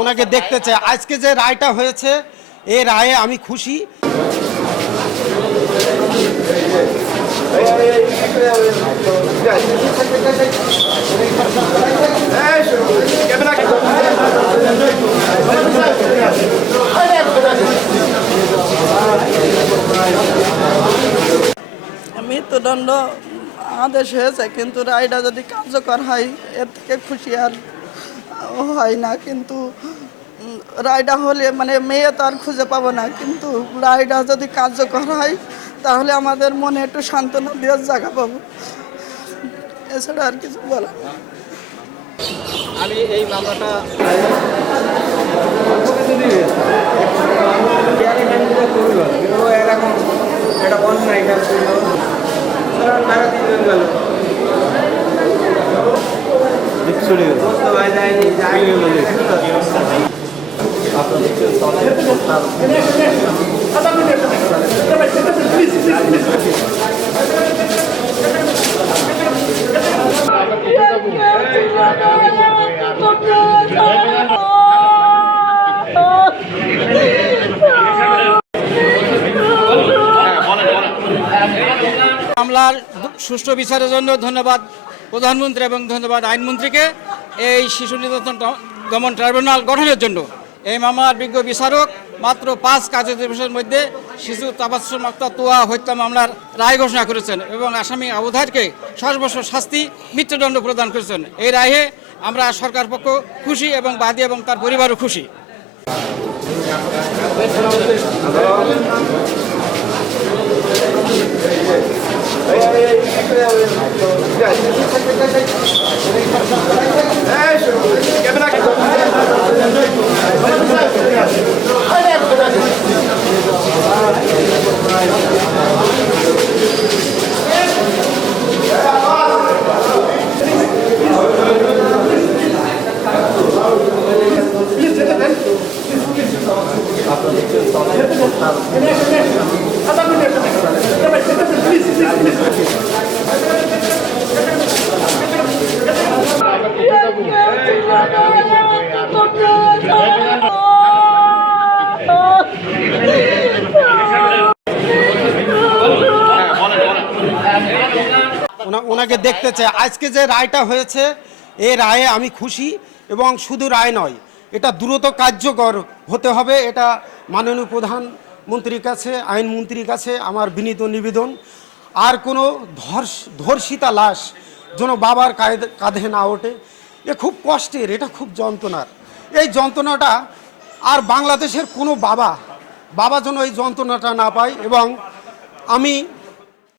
ওনাকে দেখতে চাই। আজকে যে রায়টা হয়েছে এই রায়ে আমি খুশি। মৃত্যুদণ্ড আদেশ হয়েছে, কিন্তু রায়টা যদি কার্যকর হয় এর থেকে খুশি আর হয় না। কিন্তু রায়টা হলে মানে মেয়ে তো আর খুঁজে পাবো না, কিন্তু রায়টা যদি কার্যকর হয় তাহলে আমাদের মনে একটু সান্ত্বনা দেওয়ার জায়গা পাবো, এছাড়া আর কিছু বলার নেই। আমি এই মামলাটা এরকম একটা অন্যায় কাজ ছিল, টাকা 3 জন গেল মামলার সুষ্ঠু বিচারের জন্য ধন্যবাদ প্রধানমন্ত্রী এবং ধন্যবাদ আইনমন্ত্রীকে এই শিশু নির্যাতন দমন ট্রাইব্যুনাল গঠনের জন্য। এই মামলার বিজ্ঞ বিচারক মাত্র 5 কাজের দিবসের মধ্যে শিশু তাবাসসুম আক্তার তোয়া হত্যা মামলার রায় ঘোষণা করেছেন এবং আসামি আবুধারকে 6 বছর শাস্তি মৃত্যুদণ্ড প্রদান করেছেন। এই রায়ে আমরা সরকার পক্ষ খুশি এবং বাদী এবং তার পরিবারও খুশি। ওনাকে দেখতে চাই। আজকে যে রায়টা হয়েছে এই রায়ে আমি খুশি, এবং শুধু রায় নয়, এটা দ্রুত কার্যকর হতে হবে। এটা মাননীয় প্রধানমন্ত্রীর কাছে, আইনমন্ত্রীর কাছে আমার বিনীত নিবেদন। আর কোনো ধর্ষিতা লাশ যেন বাবার কাঁধে না ওঠে। এ খুব কষ্টের, এটা খুব যন্ত্রণার। এই যন্ত্রণাটা আর বাংলাদেশের কোনো বাবা যেন এই যন্ত্রণাটা না পায়। এবং আমি